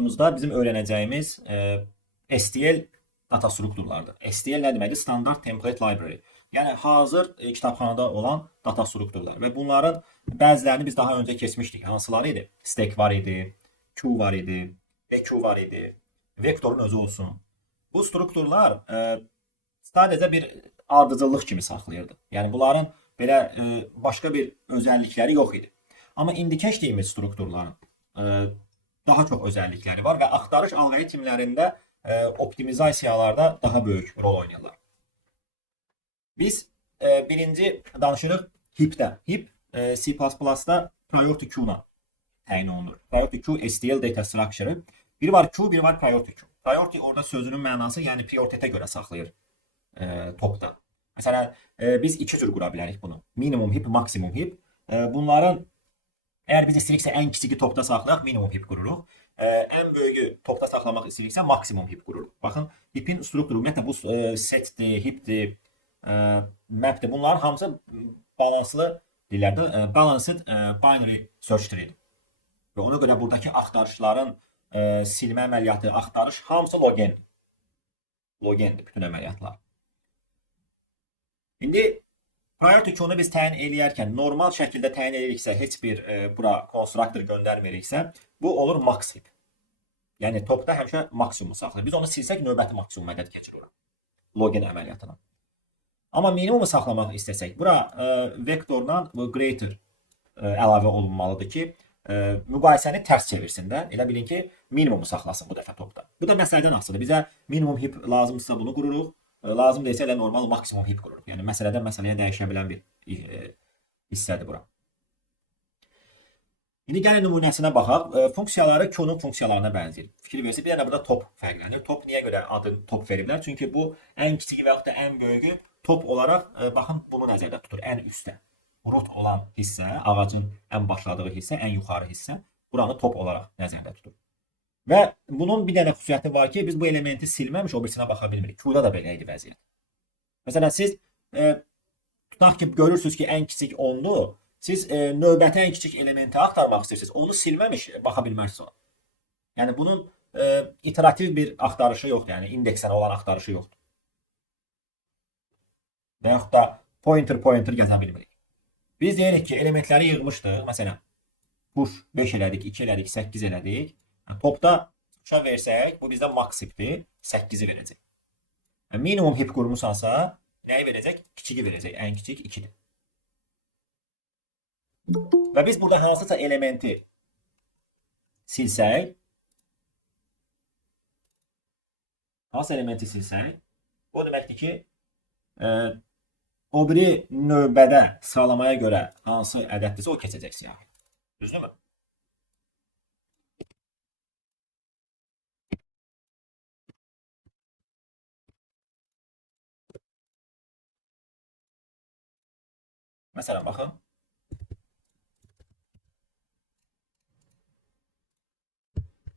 mövzumuzda bizim öyrənəcəyimiz STL data strukturlardır. STL nə deməkdir? Standard Template Library. Yəni hazır kitabxanada olan data strukturlar və bunların bəzilərini biz daha öncə keçmişdik. Hansıları idi? Stack var idi, queue var idi, EQ var idi, vektorun özü olsun. Bu strukturlar sadəcə bir ardıcıllıq kimi saxlayırdı. Yəni bunların belə başqa bir özəllikləri yox idi. Amma indi keçdiyimiz strukturların daha çox özəllikləri var və axtarış alqoritmlərində optimizasiyalarda daha böyük rol oynayırlar. Biz birinci danışırıq heap'də. Heap C++'da priority queue-na təyin olunur. Priority queue STL data structure-ı. Biri var queue, biri var priority queue. Priority orada sözünün mənası, yəni prioritetə görə saxlayır topda. Məsələn, biz iki cür qura bilərik bunu. Minimum heap, maksimum heap. Bunların əgər biz istəyiriksə ən kiçiki topda saxlayaq, minimum heap qururuq. Ən böyüyü topda saxlamaq istəyiriksə maksimum heap qururuq. Baxın, heap'in strukturu, ümumiyyətlə bu setdir, heap'dir, map'dir. Bunların hamısı balanslı dillərdə, balanced binary search tree'dir. Və ona görə buradakı axtarışların silmə əməliyyatı, axtarış hamısı logendir. Logendir bütün əməliyyatlar. İndi priority queue-nu biz təyin eləyərkən normal şəkildə təyin eləyiriksə, heç bir bura konstruktor göndərmiriksə, bu olur max heap. Yəni topda həmişə maksimumu saxlayır. Biz onu silsək növbəti maksimum ədəd keçir ora. Logen əməliyyatına. Amma minimumu saxlamaq istəsək, bura vektordan greater əlavə olunmalıdır ki, müqayisəni tərs çevirsin də. Elə bilin ki, minimumu saxlasın bu dəfə topda. Bu da məsələdən asılıdır. Bizə minimum heap lazımsa bunu qururuq. Lazım deyilsə elə normal maksimum heap qururuq. Yəni məsələdən məsələyə dəyişə bilən bir hissədir bura. İndi gəlin nümunəsinə baxaq. Funksiyaları queue-nun funksiyalarına bənzəyir. Fikir verirsiniz, bir dənə burada top fərqlənir. Top niyə görə adını top veriblər? Çünki bu ən kiçik və yaxud da ən böyüyü top olaraq baxın bunu nəzərdə tutur. Ən üstdə. Root olan hissə, ağacın ən başladığı hissə, ən yuxarı hissə buranı top olaraq nəzərdə tutur. Və bunun bir dənə xüsusiyyəti var ki, biz bu elementi silməmiş o birisinə baxa bilmirik. Queue-da da belə idi vəziyyət. Məsələn, siz tutaq ki, görürsünüz ki, ən kiçik 10-dur. Siz növbəti ən kiçik elementi axtarmaq istəyirsiniz. Onu silməmiş baxa bilmərsiniz. Yəni bunun iterativ bir axtarışı yoxdur. Yəni indeksdən olan axtarışı yoxdur. Və yaxud da pointer gəzə bilmirik. Biz deyirik ki, elementləri yığmışdıq. Məsələn, push 5 elədik, 2 elədik, 8 elədik. Topda çıxışa versək, bu bizdə max heap'dir, 8-i verəcək. Minimum heap qurmusansa, nəyi verəcək? Kiçigi verəcək, ən kiçik 2-dir. Və biz burada hansısa elementi silsək, hansı elementi silsək, bu deməkdir ki, o biri növbədə sıralamaya görə hansı ədəddirsə o keçəcək siyahı. Düzdürmü? Məsələn, baxın.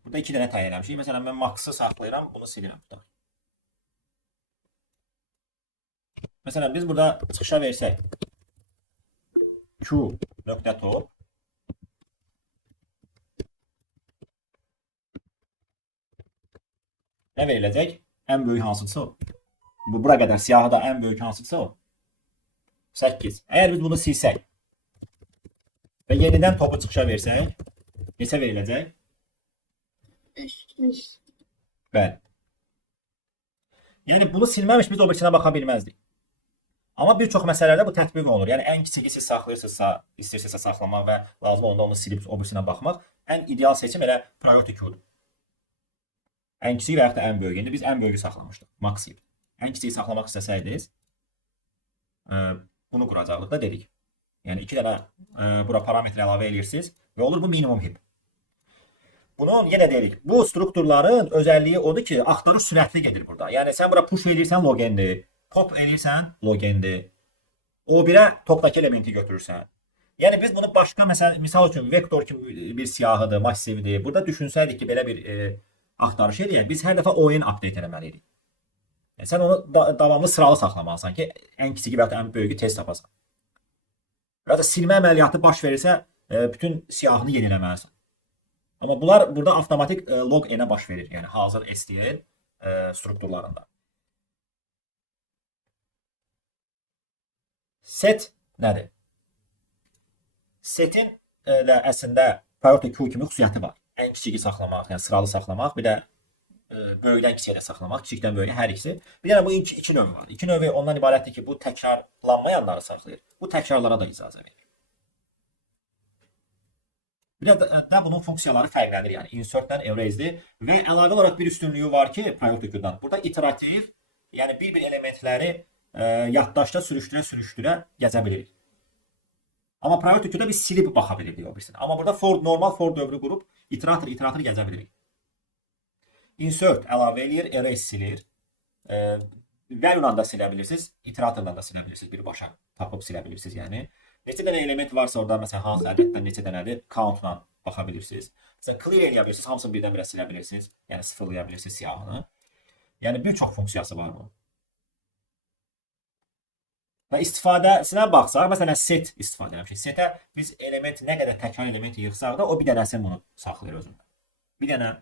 Burada 2 dənə təyin eləmişik. Məsələn, mən max'ı saxlayıram, bunu silirəm. Məsələn, biz burada çıxışa versək q.top nə veriləcək? Ən böyük hansıdırsa o. Bura qədər siyahıda ən böyük hansıdırsa o. 8. Əgər biz bunu silsək və yenidən topu çıxışa versək, neçə veriləcək? 5. Bəli. Yəni bunu silməmiş biz o birisinə baxa bilməzdik. Amma bir çox məsələlərdə bu tətbiq olunur. Yəni ən kiçiki siz saxlayırsınızsa, istəyirsinizsə saxlamaq və lazım onda onu silib o birisinə baxmaq, ən ideal seçim elə priority queue-dur. Ən kiçik və yaxud da ən böyük. İndi biz ən böyüyü saxlamışdıq. Max heap. Ən kiçiyi saxlamaq istəsəydiniz, bunu quracaqlıq da dedik. Yəni 2 dənə bura parametr əlavə edirsiniz və olur bu minimum heap. Bunun yenə deyirik, bu strukturların özəlliyi odur ki, axtarış sürətli gedir burada. Yəni sən bura push edirsən logendir, pop edirsən logendir. O birə topdakı elementi götürürsən. Yəni biz bunu başqa misal üçün vektor kimi bir siyahıdır, massivdir. Burada düşünsəydik ki, belə bir axtarış edək, biz hər dəfə oyun update eləməliydik. Yəni, sən onu davamlı sıralı saxlamalısan ki, ən kiçiki və ya ən böyüyü tez tapasan. Və ya da silmə əməliyyatı baş verirsə, bütün siyahını yeniləməlisən. Amma bunlar burada avtomatik log n-ə baş verir. Yəni hazır STL strukturlarında. Set nədir? Setin də əslində priority queue kimi xüsusiyyəti var. Ən kiçiki saxlamaq, yəni sıralı saxlamaq, bir də böyükdən kiçiyə də saxlamaq, kiçikdən böyüyə hər ikisi. Bir dənə bu iki növü var. İki növü ondan ibarətdir ki, bu təkrarlanmayanları saxlayır. Bu təkrarlara da icazə verir. Bir də bunun funksiyaları fərqlənir. Yəni insert-dən erase'dir və əlavə olaraq bir üstünlüyü var ki, priority queue-dan. Burada iterativ, yəni bir-bir elementləri yaddaşda sürüşdürə gəzə bilirik. Amma priority queue-da biz silib baxa bilirik o birisini. Amma burada normal for dövrü qurub iterator gəzə bilirik. Insert əlavə eləyir, erase silir. Value-dan da silə bilirsiniz, iteratordan da silə bilirsiniz, birbaşa tapıb silə bilirsiniz. Yəni neçə dənə element varsa orada, məsələn, hansı ədəddən neçə dənədir, count-la baxa bilirsiniz. Məsələn, clear eləyə bilirsiniz, hamısını birdən-birə silə bilirsiniz. Yəni sıfırlaya bilirsiniz siyahını. Yəni bir çox funksiyası var bunun. Və istifadəsinə baxsaq, məsələn, set istifadə eləmişik. Setə biz element nə qədər təkrar element yığsaq da, o bir dənəsini bunu saxlayır özündə. Bir dənə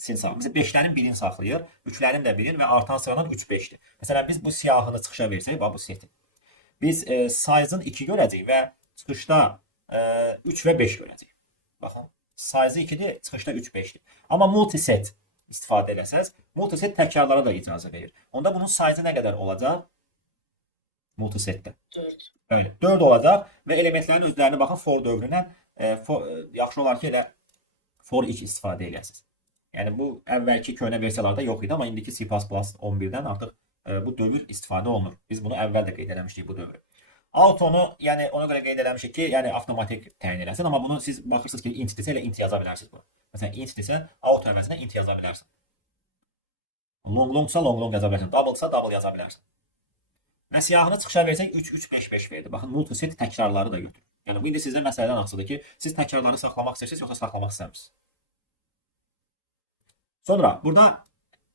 sin saxlayır. Mesela 5'lerin birini saxlayır, 3'lerin də birini və artan sıradan 3-5'dir. Məsələn, biz bu siyahını çıxışa versək, bu seti. Biz size-ın 2 görəcəyik və çıxışda 3 və 5 görəcəyik. Baxın, size 2-dir, çıxışda 3-5'dir. Amma multiset istifadə eləsəz, multiset təkrarlara da icazə verir. Onda bunun size-ı nə qədər olacaq? Multisetdə. 4. Öyle. 4 olacaq və elementlərin özlərini baxın for dövründən yaxşı olar ki, elə for each istifadə eləyəsiniz. Yəni bu əvvəlki köhnə versiyalarda yox idi, amma indiki C++ 11-dən artıq bu dövr istifadə olunur. Biz bunu əvvəl də qeyd eləmişdik bu dövrü. Auto-nu, yəni ona görə qeyd eləmişik ki, yəni avtomatik təyin eləsin, amma bunu siz baxırsınız ki, int-desə elə int yaza bilərsiniz bunu. Məsələn, int-desə auto əvəzinə int yaza bilərsən. Long-longsa long-long yaza bilərsən, double-sa double yaza bilərsən. Və siyahını çıxışa versək 3-3-5-5 verdi. Baxın, multiset təkrarları da götürür. Yəni bu indi sizdə məsələdən asılıdır ki, siz təkrarları saxlamaq istəyirsiniz, yoxsa saxlamaq istəmirsiniz. Sonra burada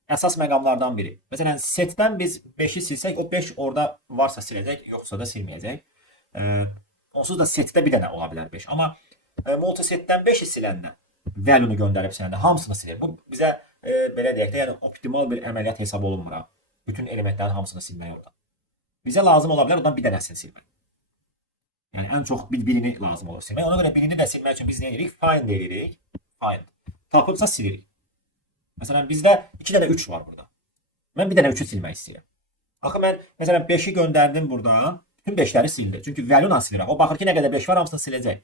əsas məqamlardan biri. Məsələn, setdən biz 5-i silsək, o 5 orada varsa siləcək, yoxsa da silməyəcək. Onsuz da setdə bir dənə ola bilər 5. Amma multisetdən 5-i siləndə value-nu göndərib siləndə hamısını silir. Bu bizə belə deyək də, yəni optimal bir əməliyyat hesab olunmur. Bütün elementlərin hamısını silmək orada. Bizə lazım ola bilər, ondan bir dənəsini silmək. Yəni ən çox birini lazım olur silmək. Ona görə birini də silmək üçün biz nə edirik? Find edirik. Find. Tapıbsa silirik. Məsələn, bizdə 2 dənə 3 var burada. Mən bir dənə 3-ü silmək istəyirəm. Axı mən məsələn 5-i göndərdim burada, bütün 5-ləri sildi. Çünki value-la silirəm. O baxır ki, nə qədər 5 var, hamısını siləcək.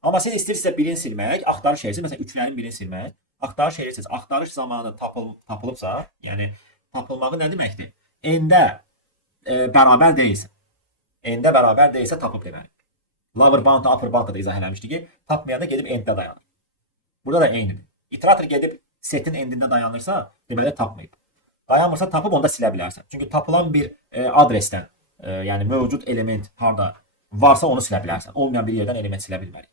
Amma siz istəyirsinizsə birini silmək, axtarış edirsiniz, məsələn 3-lərin birini silmək, axtarış edirsiniz. Axtarış zamanı tapılıbsa, yəni tapılmağı nə deməkdir? N-də bərabər deyilsə. N-də bərabər deyilsə tapıb deməli. Lower bound-da, upper bound-da da izah eləmişdik ki, tapmayanda gedib N-də dayanır. Burada da eynidir. İterator gedib setin endində dayanırsa, deməli tapmayıb. Dayanmırsa tapıb onda silə bilərsən. Çünki tapılan bir adresdən, yəni mövcud element harda varsa onu silə bilərsən. Olmayan bir yerdən element silə bilmərik.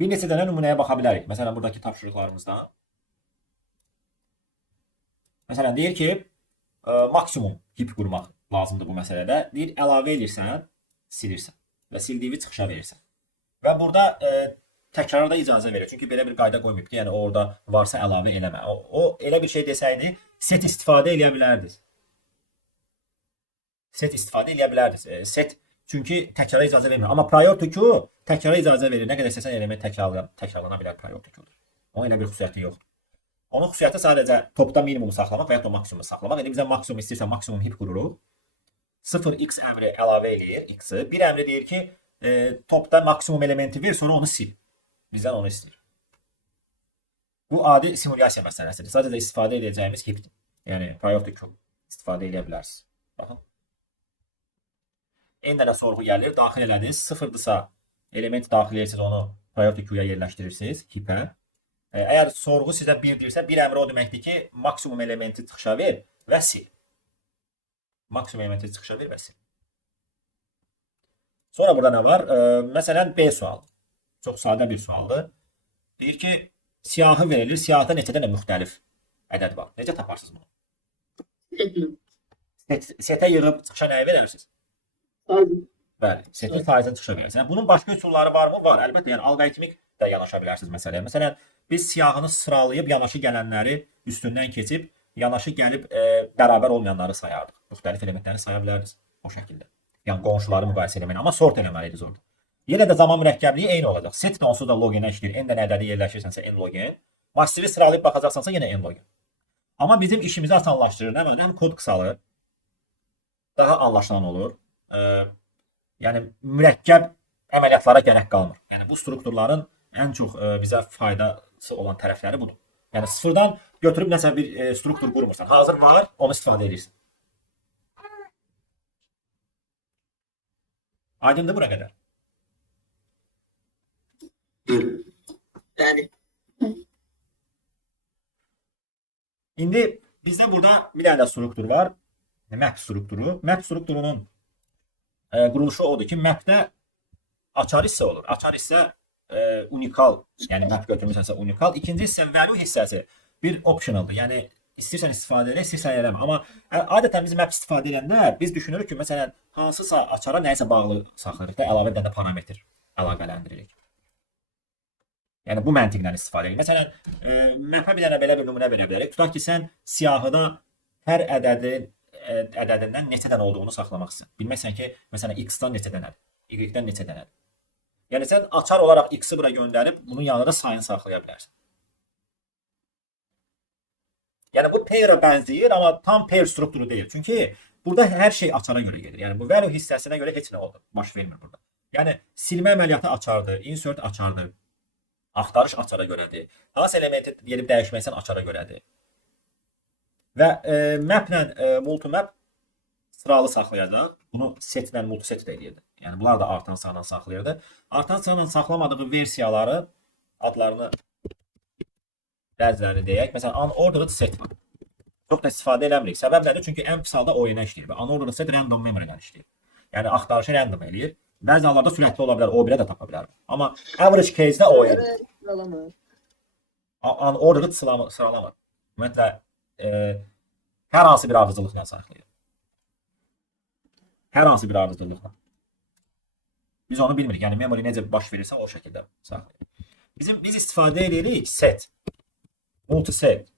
Bir neçə dənə nümunəyə baxa bilərik. Məsələn, buradakı tapşırıqlarımızda. Məsələn, deyir ki, maksimum hip qurmaq lazımdır bu məsələdə. Deyir, əlavə edirsən, silirsən və sildiyi çıxışa verirsən. Və burada təkrara da icazə verir. Çünki belə bir qayda qoymayıb ki, yəni orada varsa əlavə eləmə. O elə bir şey desəydi, set istifadə eləyə bilərdiniz. Set istifadə eləyə bilərdiniz. Set çünki təkrara icazə vermir. Amma priority queue təkrara icazə verir. Nə qədər istəsən element təkrarlana bilər priority queue. Onun elə bir xüsusiyyəti yoxdur. Onun xüsusiyyəti sadəcə topda minimumu saxlamaq və ya da maksimumu saxlamaq. Yəni bizə maksimum istəyirsə maksimum hip qururuq. 0x əmri əlavə eləyir x-i. Bir əmri deyir ki, topda maksimum elementi ver, sonra onu sil. Bizdən onu istəyir. Bu adi simulyasiya məsələsidir. Sadəcə istifadə edəcəyimiz hipdir. Yəni priority queue istifadə edə bilərsiniz. Baxın. N dənə sorğu gəlir, daxil elədiniz. Sıfırdırsa element daxil edirsiniz, onu priority queue-ya yerləşdirirsiniz, hipə. Əgər sorğu sizə 1 deyirsə, bir əmri o deməkdir ki, maksimum elementi çıxışa ver və sil. Maksimum elementi çıxışa ver və sil. Sonra burada nə var? Məsələn, B sualı. Çox sadə bir sualdır. Deyir ki, siyahı verilir. Siyahıda neçə dənə müxtəlif ədəd var. Necə taparsınız bunu? Setə yığıb çıxışa nəyi verərsiniz? Bəli, setin sayəsində çıxa bilərsiniz. Yəni bunun başqa üsulları varmı? Var. Əlbəttə, yəni alqoritmik də yanaşa bilərsiniz məsələyə. Məsələn, biz siyahını sıralayıb yanaşı gələnləri üstündən keçib yanaşı gəlib bərabər olmayanları sayardıq. Müxtəlif elementləri saya bilərdiniz o şəkildə. Yəni qonşuları müqayisə etmək, amma sort eləməliydiniz orada. Yenə də zaman mürəkkəbliyi eyni olacaq. Set də onsuz da logenə işləyir. N-dən ədədi yerləşirsənsə n logen. Massivi sıralayıb baxacaqsansa yenə n logen. Amma bizim işimizi asanlaşdırır. Nə mənim? Həm kod qısalır, daha anlaşılan olur. Yəni mürəkkəb əməliyyatlara gərək qalmır. Yəni bu strukturların ən çox bizə faydası olan tərəfləri budur. Yəni sıfırdan götürüb nəsə bir struktur qurmursan. Hazır var, onu istifadə edirsən. Aydındır bura qədər. Yani İndi bizdə burada bir dənə də struktur var. Map strukturu. Map strukturunun quruluşu odur ki, mapdə açar hissə olur. Açar hissə unikal, yəni map götürmüsənsə unikal. İkinci hissə value hissəsi bir optionaldır. Yəni istəyirsən istifadə elə, istəyirsən eləmə. Amma adətən biz map istifadə edəndə biz düşünürük ki, məsələn, hansısa açara nəyisə bağlı saxlayırıq da, əlavə bir dənə parametr əlaqələndiririk. Yəni bu məntiqlə istifadə edirik. Məsələn, mapə bir dənə belə bir nümunə verə bilərik. Tutaq ki, sən siyahıda hər ədədindən neçə dənə olduğunu saxlamaq istəyirsən. Bilməksən ki, məsələn, x-dan neçə dənədir, y-dən neçə dənədir. Yəni sən açar olaraq x-i bura göndərib bunun yanında sayını saxlaya bilərsən. Yəni bu pair-ə bənzəyir, amma tam pair strukturu deyil. Çünki burada hər şey açara görə gedir. Yəni bu value hissəsinə görə heç nə oldu, baş vermir burada. Yəni silmə əməliyyatı açardır, insert açardır. Axtarış açara görədir. Hansı elementi gedib dəyişməksən açara görədir. Və maplə multimap sıralı saxlayacaq. Bunu setlə multiset də edirdi. Yəni bunlar da artan sayla saxlayırdı. Artan sayla saxlamadığı versiyaları adlarını bəzilərini deyək. Məsələn, unordered set var. Çox da istifadə eləmirik. Səbəb nədir? Çünki ən pis halda oyuna işləyir. Unordered set random memory-dən işləyir. Yəni axtarışı random eləyir. Bəzi hallarda sürətli ola bilər, o birə də tapa bilər. Amma average case-də o oyun. Unordered sıralamır. Ümumiyyətlə, hər hansı bir ardıcılıqla saxlayır. Hər hansı bir ardıcılıqla. Biz onu bilmirik. Yəni memory necə baş verirsə o şəkildə saxlayır. Biz istifadə edirik set, multiset,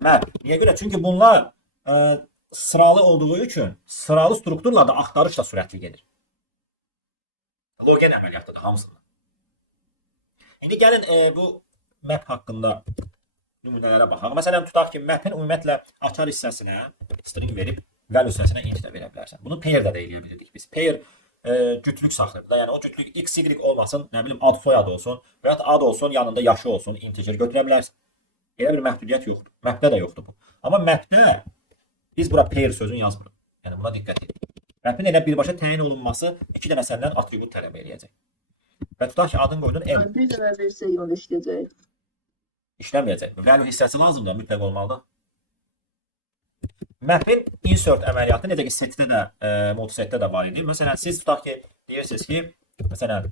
map. Niyə görə? Çünki bunlar sıralı olduğu üçün sıralı strukturlarda axtarış da sürətli gedir. Logen əməliyyatdır hamısında. İndi gəlin bu map haqqında nümunələrə baxaq. Məsələn, tutaq ki, map'in ümumiyyətlə açar hissəsinə string verib value hissəsinə int də verə bilərsən. Bunu pair-də də eləyə bilirdik biz. Pair cütlük saxlayır da. Yəni o cütlük x, y olmasın, nə bilim ad soyad olsun və ya ad olsun, yanında yaşı olsun, integer götürə bilərsən. Elə bir məhdudiyyət yoxdur. Map'də də yoxdur bu. Amma map'də biz bura pair sözünü yazmırıq. Yəni buna diqqət edin. Map'in elə birbaşa təyin olunması iki dənə səndən atribut tələb eləyəcək. Və tutaq ki, adın qoydun M. bir dənə versək onu işləyəcək. İşləməyəcək. Value hissəsi lazımdır, mütləq olmalıdır. Map'in insert əməliyyatı necə ki setdə də, multisetdə də var idi. Məsələn, siz tutaq ki, deyirsiniz ki, məsələn,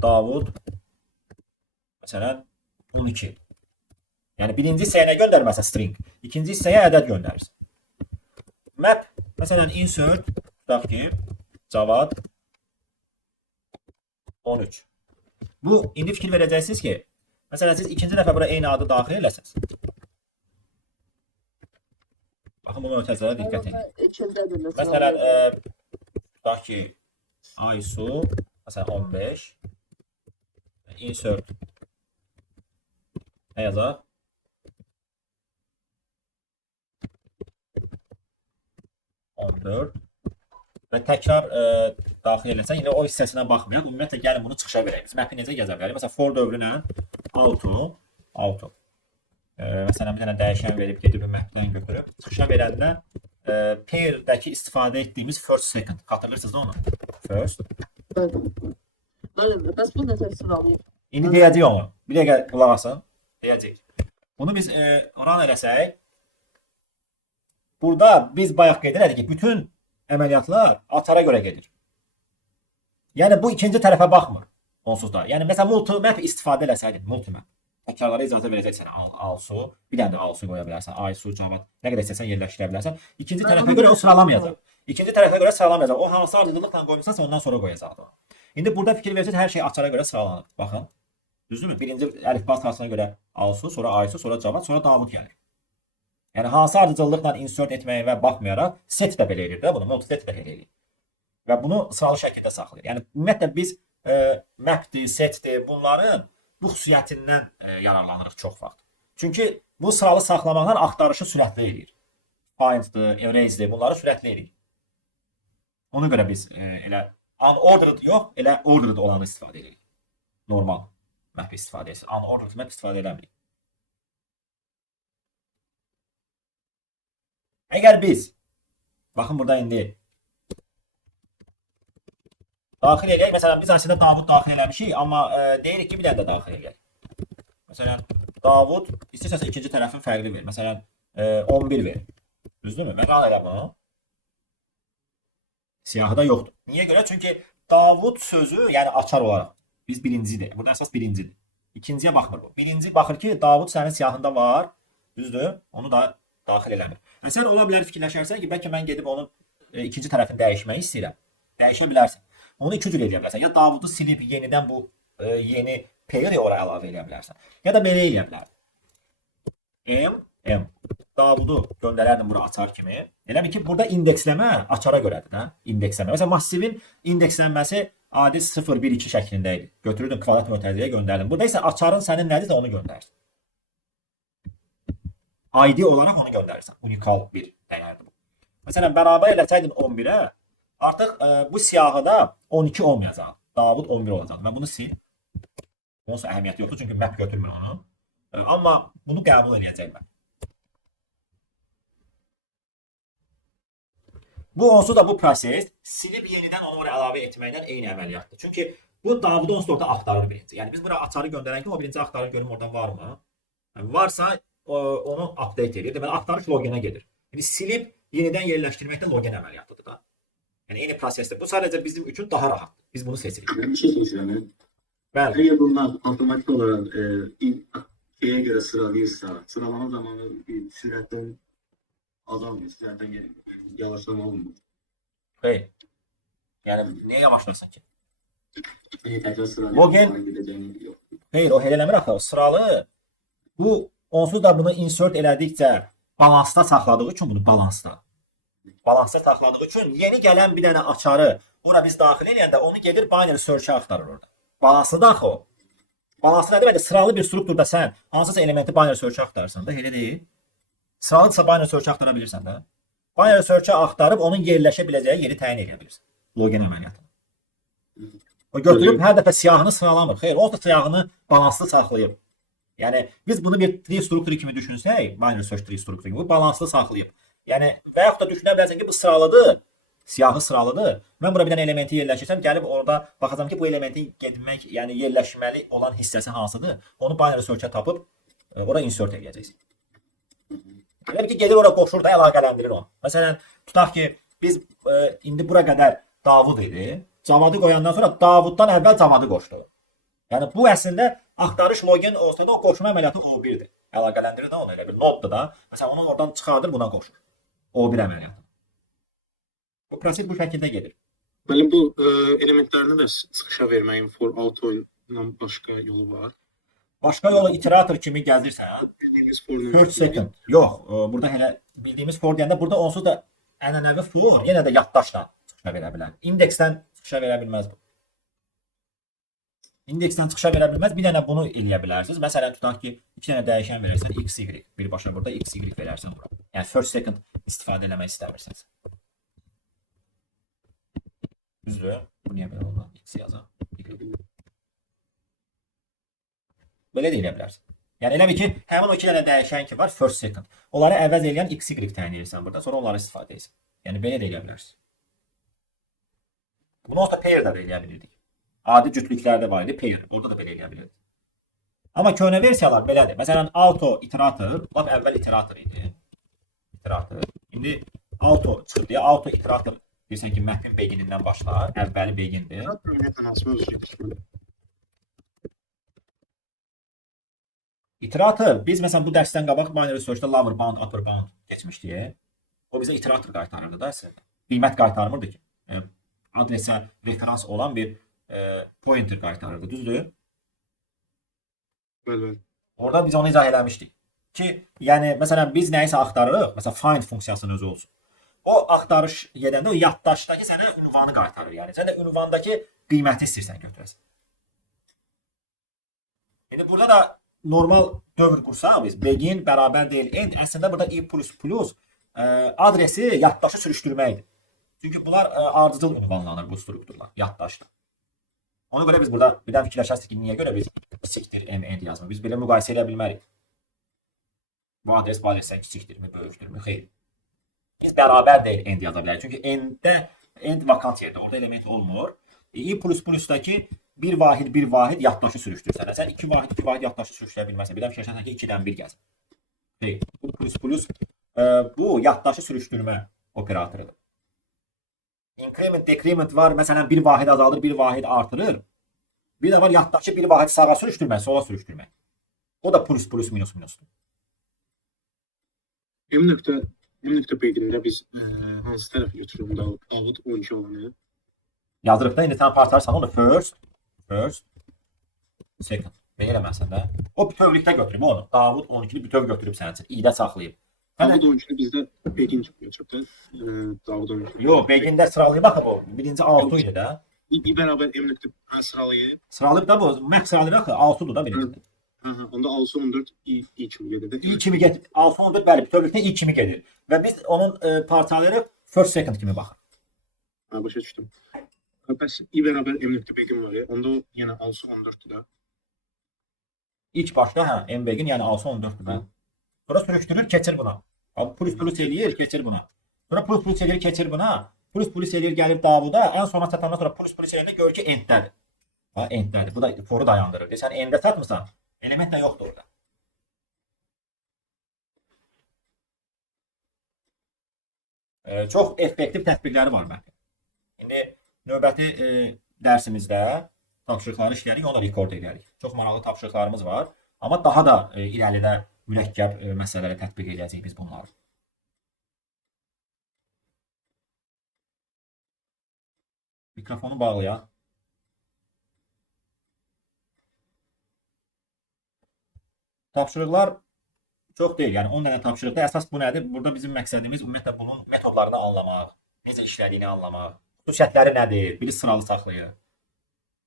Davud məsələn 12. Yəni birinci hissəyə nə göndərməsə string, ikinci hissəyə ədəd göndərirsən. Map məsələn insert tutaq ki, Cavad 13. Bu indi fikir verəcəksiniz ki, məsələn siz ikinci dəfə bura eyni adı daxil eləsəniz. Baxın bu mötərizələrə diqqət edin. Məsələn, tutaq ki, Aysu, məsələn 15, insert nə yazaq? Və təkrar daxil eləsən, yine o hissəsinə baxmayaq. Ümumiyyətlə, gəlin bunu çıxışa verək. Biz map'i necə gəzə bilərik? Məsələn, for dövrünə auto. Məsələn, bir dənə dəyişən verib gedib map'dən götürüb. Çıxışa verəndə pair-dəki istifadə etdiyimiz first second. Xatırlırsınız da onu? First. Bəs bu necə sıralayıb? İndi deyəcəyik onu. Bir dəqiqə qulaq asın. Deyəcəyik. Bunu biz run eləsək, burada biz bayaq qeyd elədik ki, bütün əməliyyatlar açara görə gedir. Yəni bu ikinci tərəfə baxmır onsuz da. Yəni məsələn multimap istifadə eləsəydin, multimap. Təkrarlara icazə verəcək sənə Alsu, bir dənə də Alsu qoya bilərsən, Aysu, Cavad, nə qədər istəsən yerləşdirə bilərsən. İkinci tərəfə görə o sıralamayacaq. İkinci tərəfə görə sıralamayacaq. O hansı ardıcıllıqla qoymusansa ondan sonra qoyacaqdı. İndi burada fikir versək hər şey açara görə sıralanır. Baxın. Düzdürmü? Birinci əlifba sırasına görə Alsu, sonra Aysu, sonra Cavad, sonra Davud gəlir. Yəni hansı ardıcıllıqla insert etməyinə baxmayaraq set də belə edir də bunu, multiset də belə edir. Və bunu sıralı şəkildə saxlayır. Yəni ümumiyyətlə biz mapdir, setdir, bunların bu xüsusiyyətindən yararlanırıq çox vaxt. Çünki bu sıralı saxlamaqla axtarışı sürətli edir. Find'dir, erase'dir, bunları sürətli edir. Ona görə biz elə unordered yox, elə ordered olanı istifadə edirik. Normal map istifadəsi. Unordered map istifadə eləmirik. Əgər biz, baxın burada indi daxil eləyək. Məsələn, biz əslində Davud daxil eləmişik, amma deyirik ki, bir dənə də daxil eləyək. Məsələn, Davud istəsəsə ikinci tərəfin fərqli ver. Məsələn, 11 ver. Düzdürmü? Mən qal elə bunu. Siyahıda yoxdur. Niyə görə? Çünki Davud sözü, yəni açar olaraq biz birincidir. Burada əsas birincidir. İkinciyə baxmır bu. Birinci baxır ki, Davud sənin siyahında var. Düzdür? Onu da daxil eləmir. Və sən ola bilər fikirləşərsən ki, bəlkə mən gedib onun ikinci tərəfini dəyişmək istəyirəm. Dəyişə bilərsən. Onu iki cür eləyə bilərsən. Ya Davudu silib yenidən bu yeni pair ora əlavə eləyə bilərsən. Ya da belə eləyə bilərsən. M Davudu göndərərdim bura açar kimi. Elə bil ki, burada indeksləmə açara görədir də. İndeksləmə. Məsələn, massivin indekslənməsi adi 0, 1, 2 şəklində idi. Götürürdün kvadrat mötərizəyə göndərdin. Burada isə açarın sənin nədirsə onu göndərirsən. ID olaraq onu göndərirsən. Unikal bir dəyərdir bu. Məsələn, bərabər eləsəydin 11-ə, artıq bu siyahıda 12 olmayacaq. Davud 11 olacaq. Mən bunu sil. Bunun əhəmiyyəti yoxdur, çünki map götürmür onu. Amma bunu qəbul edəcək mən. Bu onsuz da bu proses silib yenidən onu oraya əlavə etməkdən eyni əməliyyatdır. Çünki bu Davudu onsuz da orada axtarır birinci. Yəni biz bura açarı göndərən kimi o birinci axtarır görüm oradan varmı? Yəni, varsa onu update edir. Deməli axtarış loginə gedir. Yəni silib yenidən yerləşdirməkdə login əməliyyatıdır da. Yəni eyni prosesdir. Bu sadəcə bizim üçün daha rahatdır. Biz bunu seçirik. Ben bir şey soracağım. Bəli. Eğer bunlar otomatik olarak şeye göre sıralıysa, sıralama zamanı bir sürətten azalmıyor, sürətten yavaşlama olmuyor. Xeyr. Yəni niyə yavaşlasın ki? Tekrar sıralama Login- gideceğini yok. Xeyr, o elə eləmir axı. O sıralı bu onsuz da bunu insert elədikcə balansda saxladığı üçün bunu balansda. Balansda saxladığı üçün yeni gələn bir dənə açarı ora biz daxil edəndə onu gedir binary search-ə axtarır orada. Balanslı da axı o. Balanslı nə deməkdir? Sıralı bir strukturda sən hansısa elementi binary search-ə axtarırsan da, elə deyil. Sıralıdırsa binary search-ə axtara bilirsən də. Binary search-ə axtarıb onun yerləşə biləcəyi yeri təyin edə bilirsən. Login əməliyyatı. O götürüb hər dəfə siyahını sıralamır. Xeyr, o da siyahını balanslı saxlayıb. Yəni biz bunu bir tree structure kimi düşünsək, binary search tree structure kimi, bu balanslı saxlayıb. Yəni və yaxud da düşünə bilərsən ki, bu sıralıdır, siyahı sıralıdır. Mən bura bir dənə elementi yerləşirsəm, gəlib orada baxacağam ki, bu elementin getmək, yəni yerləşməli olan hissəsi hansıdır? Onu binary search-ə tapıb ora insert edəcəksən. Elə ki, gedir ora qoşur da əlaqələndirir onu. Məsələn, tutaq ki, biz indi bura qədər Davud idi. Cavadı qoyandan sonra Davuddan əvvəl Cavadı qoşdu. Yəni bu əslində axtarış login olsa da o qoşma əməliyyatı O1-dir. Əlaqələndirir də onu elə bir noddur da. Məsələn, onu oradan çıxardır, buna qoşur. O1 əməliyyatı. Bu proses bu şəkildə gedir. Benim bu elementlerini de sıkışa vermeyin for auto ile başka yolu var. Başqa yolu iterator kimi gəzirsən, Bildiğimiz for 4 second. Yox, burada elə bildiyimiz for deyəndə burada onsuz da ənənəvi for yenə də yaddaşla çıxışa verə bilər. İndeksdən çıxışa verə bilməz bu. İndeksdən çıxışa verə bilməz. Bir dənə bunu eləyə bilərsiniz. Məsələn, tutaq ki, 2 dənə dəyişən verərsən, x, y. Birbaşa burada x, y verərsən bura. Yəni first second istifadə eləmək istəmirsiniz. Düzdür? Bu niyə belə oldu? X yazaq. Belə də eləyə bilərsən. Yəni elə bil ki, həmin o 2 dənə dəyişən ki var, first second. Onları əvəz edən x, y təyin edirsən burada, sonra onları istifadə edirsən. Yəni belə də eləyə bilərsən. Bunu olsa pair də eləyə bilirdik. Adi cütlüklərdə var idi, pair. Orada da belə eləyə bilirdik. Amma köhnə versiyalar belədir. Məsələn, auto iterator, lap əvvəl iterator idi. İterator. İndi auto çıxır deyə auto iterator deyirsən ki, məhvin beginindən başlar. Əvvəli begindir. İterator, biz məsələn bu dərsdən qabaq binary search-da lower bound, upper bound keçmişdik. O bizə iterator qaytarırdı da əslində. qiymət qaytarmırdı ki. Adresə referans olan bir pointer qaytarırdı, düzdür? Bəli, bəli. Orada biz onu izah eləmişdik ki, yəni məsələn biz nəyisə axtarırıq, məsələn find funksiyasının özü olsun. O axtarış gedəndə o yaddaşdakı sənə ünvanı qaytarır. Yəni sən də ünvandakı qiyməti istəyirsən götürəsən. İndi burada da normal dövr qursaq biz begin bərabər deyil end, əslində burada i++ adresi yaddaşı sürüşdürməkdir. Çünki bunlar ardıcıl ünvanlanır bu strukturlar yaddaşda. Ona görə biz burada birdən fikirləşərsək ki, niyə görə biz kiçikdir m end yazmır? Biz belə müqayisə edə bilmərik. Bu adres bu adresdən kiçikdirmi, böyükdürmü? Xeyr. Biz bərabər deyil end yaza bilərik. Çünki end vakant yerdə, orada element olmur. i++daki bir vahid yaddaşı sürüşdürsən. Sən 2 vahid yaddaşı sürüşdürə bilməzsən. Birdən fikirləşərsən ki, 2-dən 1 gəlsin. Xeyr. Bu plus bu yaddaşı sürüşdürmə operatorudur. Increment, decrement var. Məsələn, bir vahid azaldır, bir vahid artırır. Bir də var yaddaşı bir vahid sağa sürüşdürmək, sola sürüşdürmək. O da plus minusdur. M.B-də biz hansı tərəfi götürürük? Davud 12 olanı. Yazırıq da indi sən parçalarsan onu first, second. Belə eləməsən də. O bütövlükdə götürüb onu. Davud 12-ni bütöv götürüb sənin üçün. İdə saxlayıb. Davud 12-ni bizdə begin çıxmıyor çox da. Davud 12. Yox, begində sıralayıb axı bu. Birinci 6 idi də. İ bərabər M.B sıralayıb. Sıralayıb da bu. Məhz sıralayıb axı 6-dır da birincisi. Onda 6-14 i kimi gedir. İ kimi gedir. 6-14 bəli, bütövlükdə i kimi gedir. Və biz onun parçaları first second kimi baxır. Başa düşdüm. Bəs i bərabər M.B var ya. Onda o yenə 6-14-dür də. İlk başda hə, m-begin yəni 6-14-dür də. Sonra sürüşdürür, keçir buna. Plus eləyir, keçir buna. Sonra plus eləyir, keçir buna. Plus eləyir, gəlir Davuda. Ən sona çatandan sonra plus eləyəndə görür ki, endlədir. Ha, endlədir. Bu da foru dayandırır. Sən endə çatmırsan, element də yoxdur orada. Çox effektiv tətbiqləri var mənim. İndi növbəti dərsimizdə tapşırıqları işləyirik, onu da rekord edərik. Çox maraqlı tapşırıqlarımız var. Amma daha da irəlidə mürəkkəb məsələlərə tətbiq edəcəyik biz bunları. Mikrofonu bağlayaq. Tapşırıqlar çox deyil. Yəni 10 dənə tapşırıqda əsas bu nədir? Burada bizim məqsədimiz ümumiyyətlə bunun metodlarını anlamaq, necə işlədiyini anlamaq, xüsusiyyətləri nədir? Biri sıralı saxlayır.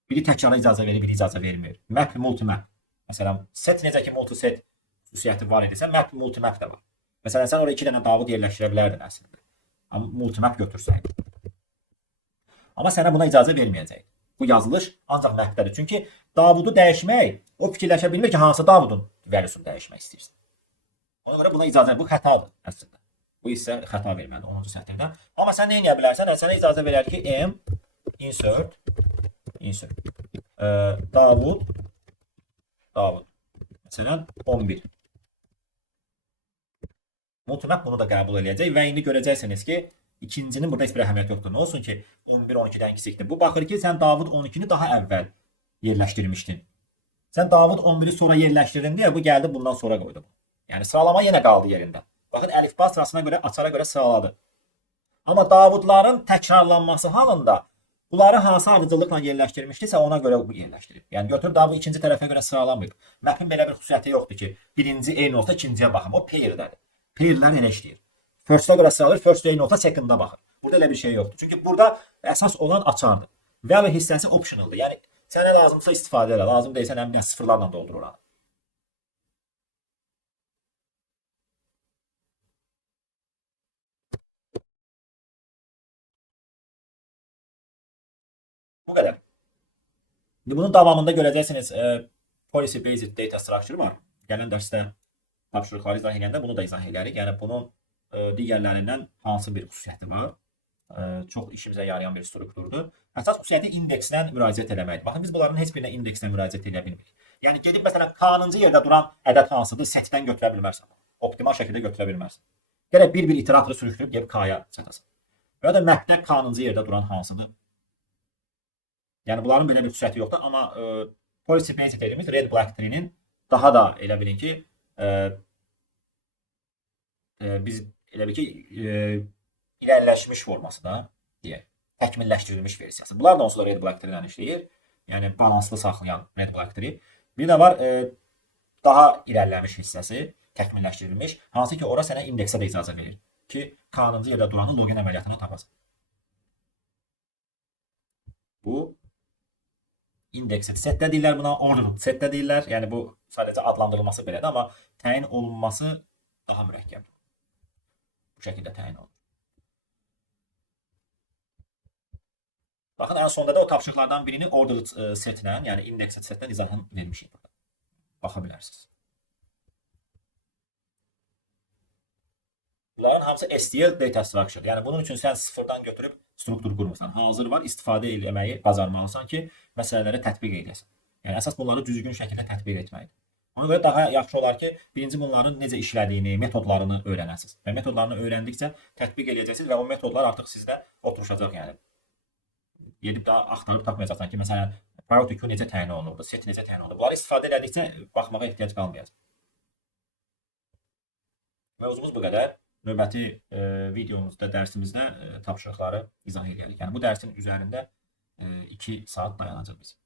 Biri təkrara icazə verir, biri icazə vermir. Map, multimap. Məsələn, set necə ki multiset xüsusiyyəti var idisə, map, multimap da var. Məsələn, sən oraya 2 dənə Davud yerləşdirə bilərdin əslində. Amma multimap götürsəydin. Amma sənə buna icazə verməyəcək. Bu yazılış ancaq mapdədir. Çünki Davudu dəyişmək, o fikirləşə bilmir ki, hansı Davudun vəlusunu dəyişmək istəyirsən. Ona görə buna icazə, bu xətadır əslində. Bu isə xəta verməlidir 10-cu sətirdə. Amma sən nə edə bilərsən? Sənə icazə verər ki, m insert Davud məsələn 11. Multimap bunu da qəbul edəcək və indi görəcəksiniz ki, ikincinin burada heç bir əhəmiyyəti yoxdur. Nə olsun ki, 11 12-dən kiçikdir. Bu baxır ki, sən Davud 12-ni daha əvvəl yerləşdirmişdin. Sən Davud 11-i sonra yerləşdirdin deyə bu gəldi bundan sonra qoydu. Yəni sıralama yenə qaldı yerində. Baxın əlifba sırasına görə, açara görə sıraladı. Amma Davudların təkrarlanması halında bunları hansı ardıcıllıqla yerləşdirmişdisə ona görə bu yerləşdirib. Yəni götürüb daha bu ikinci tərəfə görə sıralamayıb. Map'in belə bir xüsusiyyəti yoxdur ki, birinci eyni olsa ikinciyə baxım. O pairdədir. Pairlər elə işləyir. First'a görə sıralayır, first eyni olsa second'a baxır. Burada elə bir şey yoxdur. Çünki burada əsas olan açardır. Value hissəsi optionaldır. Yəni sənə lazımsa istifadə elə, lazım deyilsə həmin sıfırlarla doldur oranı. Bu qədər. İndi bunun davamında görəcəksiniz policy based data structure var. Gələn dərsdə tapşırıqları izah edəndə bunu da izah edərik. Yəni bunun digərlərindən hansı bir xüsusiyyəti var? Çox işimizə yarayan bir strukturdur. Əsas xüsusiyyəti indekslə müraciət etməkdir. Baxın biz bunların heç birinə indekslə müraciət edə bilmirik. Yəni gedib məsələn K-cı yerdə duran ədəd hansıdır? Setdən götürə bilmərsən. Optimal şəkildə götürə bilmərsən. Gərək bir iteratoru sürüşdürüb gəlib K-ya çatasan. Və ya da mapdə K-cı yerdə duran hansıdır? Yəni bunların belə bir xüsusiyyəti yoxdur, amma policy based dediyimiz red black tree-nin daha da elə bilin ki biz elə bil ki irəliləşmiş forması da deyək. Təkmilləşdirilmiş versiyası. Bunlar da onsuz da Red Black Tree ilə işləyir. Yəni balanslı saxlayan Red Black Tree. Bir də var daha irəliləmiş hissəsi, təkmilləşdirilmiş, hansı ki ora sənə indeksə də icazə verir ki, kanuncu yerdə duranın login əməliyyatını tapasan. Bu indeksed set də deyirlər buna, ordered set də deyirlər. Yəni bu sadəcə adlandırılması belədir, amma təyin olunması daha mürəkkəbdir. Bu şəkildə təyin olunur. Baxın, ən sonda da o tapşırıqlardan birini ordered setlə, yəni indexed setlə izahını vermişik burada. Baxa bilərsiniz. Bunların hamısı STL data structure. Yəni bunun üçün sən sıfırdan götürüb struktur qurmursan. Hazır var, istifadə etməyi bacarmalısan ki, məsələləri tətbiq edəsən. Yəni əsas bunları düzgün şəkildə tətbiq etməkdir. Ona görə daha yaxşı olar ki, birinci bunların necə işlədiyini, metodlarını öyrənəsiniz. Və metodlarını öyrəndikcə tətbiq edəcəksiniz və o metodlar artıq sizdə oturuşacaq, yəni. Gedib daha axtarıb tapmayacaqsan ki, məsələn, priority queue necə təyin olunurdu, set necə təyin olunurdu. Bunları istifadə edədikcə baxmağa ehtiyac qalmayacaq. Mövzumuz bu qədər. Növbəti videomuzda, dərsimizdə tapşırıqları izah edərik. Yəni bu dərsin üzərində 2 saat dayanacaq biz.